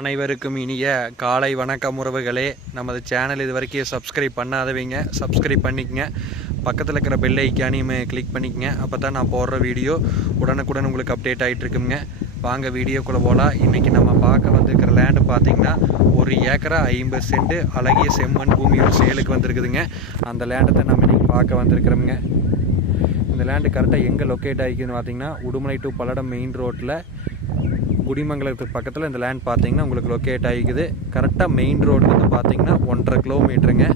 அனைவருக்கும் இனிய காலை வணக்கம் உறவுகளே. நமது சேனல் இது வரைக்கும் சப்ஸ்கிரைப் பண்ணாதவங்க சப்ஸ்கிரைப் பண்ணிக்கங்க. பக்கத்தில் இருக்கிற பெல் ஐக்கானையும் கிளிக் பண்ணிக்கங்க. அப்போ தான் நான் போடுற வீடியோ உடனுக்குடன் உங்களுக்கு அப்டேட் ஆகிட்டுருக்குங்க வாங்க வீடியோக்குள்ளே போகலாம் இன்றைக்கி நம்ம பார்க்க வந்திருக்கிற லேண்டு பார்த்திங்கன்னா ஒரு ஏக்கரா ஐம்பது சென்ட் அழகிய செம்மண் பூமியோட சேலுக்கு வந்திருக்குதுங்க. அந்த லேண்டை நம்ம இன்றைக்கி பார்க்க வந்திருக்கிறோமுங்க. இந்த லேண்டு கரெக்டாக எங்கே லொக்கேட் ஆகிக்குதுன்னு பார்த்தீங்கன்னா உடுமலை டு பல்லடம் மெயின் ரோட்டில் குடிமங்கலத்துக்கு பக்கத்தில் இந்த லேண்ட் பார்த்தீங்கன்னா உங்களுக்கு லொக்கேட் ஆகிக்குது. கரெக்டாக மெயின் ரோடு வந்து பார்த்தீங்கன்னா ஒன்றரை கிலோமீட்டருங்க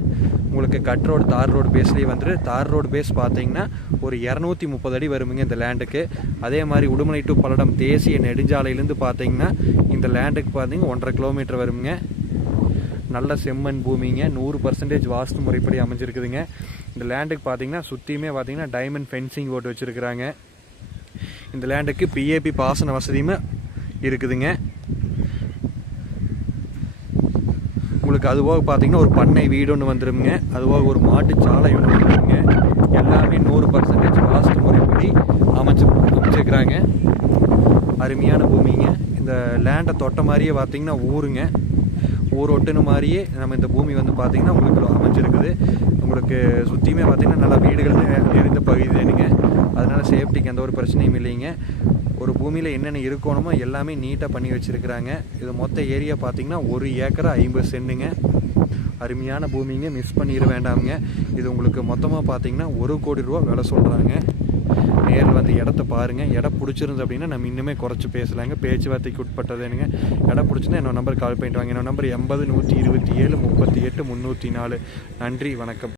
உங்களுக்கு கட் ரோடு தார் ரோடு பேஸ்லேயே வந்துட்டு தார் ரோடு பேஸ் பார்த்தீங்கன்னா ஒரு இரநூத்தி முப்பது அடி வருமுங்க இந்த லேண்டுக்கு அதே மாதிரி உடுமலை டு பல்லடம் தேசிய நெடுஞ்சாலையிலேருந்து பார்த்தீங்கன்னா இந்த லேண்டுக்கு பார்த்தீங்கன்னா ஒன்றரை கிலோமீட்டர் வருமுங்க. நல்ல செம்மண் பூமிங்க. நூறு பர்சன்டேஜ் வாஸ்து முறைப்படி அமைஞ்சிருக்குதுங்க. இந்த லேண்டுக்கு பார்த்தீங்கன்னா சுற்றியுமே பார்த்தீங்கன்னா டைமண்ட் ஃபென்சிங் போட்டு வச்சுருக்குறாங்க. இந்த லேண்டுக்கு பிஏபி பாசன வசதியுமே இருக்குதுங்க. உங்களுக்கு அதுபோக பார்த்தீங்கன்னா ஒரு பண்ணை வீடு ஒன்று வந்துருங்க அதுபோக ஒரு மாட்டு சாலை ஒன்று வந்துருங்க எல்லாமே நூறு பர்சன்டேஜ் வாஸ்து முறைப்படி அமைச்சு அமைச்சிருக்கிறாங்க. அருமையான பூமிங்க. இந்த லேண்டை தொட்ட மாதிரியே பார்த்தீங்கன்னா ஊருங்க. ஊர் ஒட்டுன மாதிரியே நம்ம இந்த பூமி வந்து பார்த்திங்கன்னா உங்களுக்கு அமைஞ்சிருக்குது. உங்களுக்கு சுற்றியுமே பார்த்தீங்கன்னா நல்லா வீடுகள் நிறைந்த பகுதி சேஃப்டிக்கு எந்த ஒரு பிரச்சனையும் இல்லைங்க. ஒரு பூமியில் என்னென்ன இருக்கணுமோ எல்லாமே நீட்டாக பண்ணி வச்சுருக்குறாங்க. இது மொத்த ஏரியா பார்த்தீங்கன்னா ஒரு ஏக்கரை ஐம்பது சென்ட்டுங்க அருமையான பூமிங்க. மிஸ் பண்ணிட வேண்டாமுங்க. இது உங்களுக்கு மொத்தமாக பார்த்தீங்கன்னா ஒரு கோடி ரூபா விலை சொல்கிறாங்க நேரில் வந்து இடத்த பாருங்கள் இடம் பிடிச்சிருந்து அப்படின்னா நம்ம இன்னுமே குறைச்சி பேசலாங்க. பேச்சுவார்த்தைக்கு உட்பட்டதுனுங்க இடம் பிடிச்சிருந்தா என்னோட நம்பர் கால் பண்ணிட்டு வாங்க. என்னோட நம்பர் எண்பது நூற்றி இருபத்தி ஏழு முப்பத்தி எட்டு முந்நூற்றி நாலு. நன்றி. வணக்கம்.